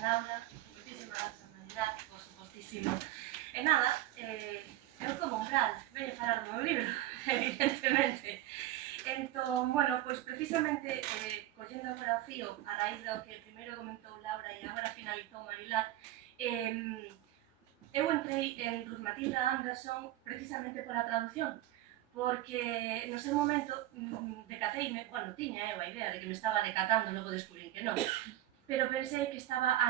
Laura, moitísimas grazas, Maridad, por supostísimo. E nada, eu como umbral, veño falar do meu libro, evidentemente. Entón, bueno, pois precisamente, collendo agora o fío, a raíz do que primeiro comentou Laura e agora finalizou Marilat, eu entrei en Ruth Matilda Anderson precisamente pola traducción, porque no seu momento decateime, bueno, tiña eu a idea de que me estaba decatando, logo descubrín que non, pero pensei que estaba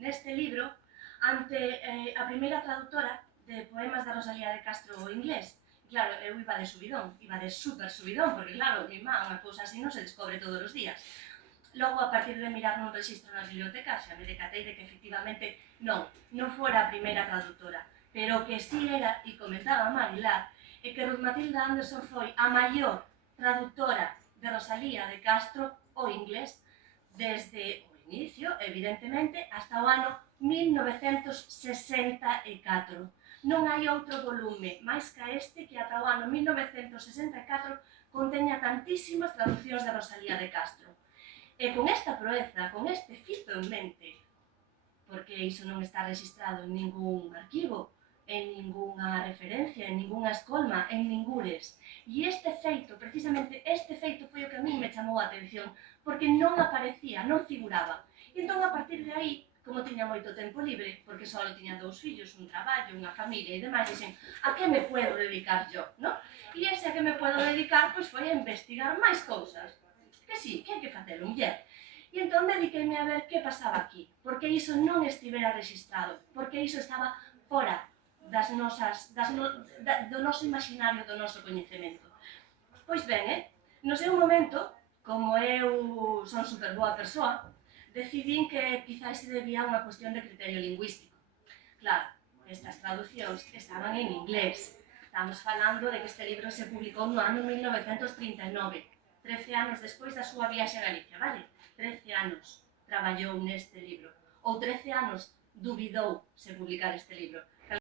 neste libro, ante a primeira traductora de poemas da Rosalía de Castro o inglés. Claro, eu iba de subidón, iba de super subidón, porque claro, mi má, unha cousa así non se descobre todos os días. Logo, a partir de mirar nun registro na biblioteca, xa me decatei de que efectivamente non fora a primeira traductora, pero que sí era, e comentaba Marilat, e que Ruth Matilda Anderson foi a maior traductora de Rosalía de Castro ao inglés desde o inicio, evidentemente, hasta o ano 1964. Non hai outro volume máis que este que ata o ano 1964 conteña tantísimas traduccións de Rosalía de Castro. E con esta proeza, con este fito en mente, porque iso non está registrado en ningún arquivo, en ningunha referencia, en ningunha escolma, en ningures. E este feito, precisamente este feito, foi o que a min me chamou a atención, porque non aparecía, non figuraba. E entón, a partir de aí, como tiña moito tempo libre, porque só tiña 2 fillos, un traballo, unha familia e demais, dixen, a que me puedo dedicar yo, non? E ese a que me puedo dedicar, pois foi a investigar máis cousas. Que sí, que hai que facer, muller. E entón dediqueime a ver que pasaba aquí, porque iso non estivera registrado, porque iso estaba fora do noso imaginario, do noso coñecemento. Pois ben, no seu momento, como eu son super boa persoa, decidín que quizás se debía a unha cuestión de criterio lingüístico. Claro, estas traduccións estaban en inglés. Estamos falando de que este libro se publicou no ano 1939, 13 anos despois da súa viaxe a Galicia, vale? 13 anos traballou neste libro, ou 13 anos dubidou se publicar este libro.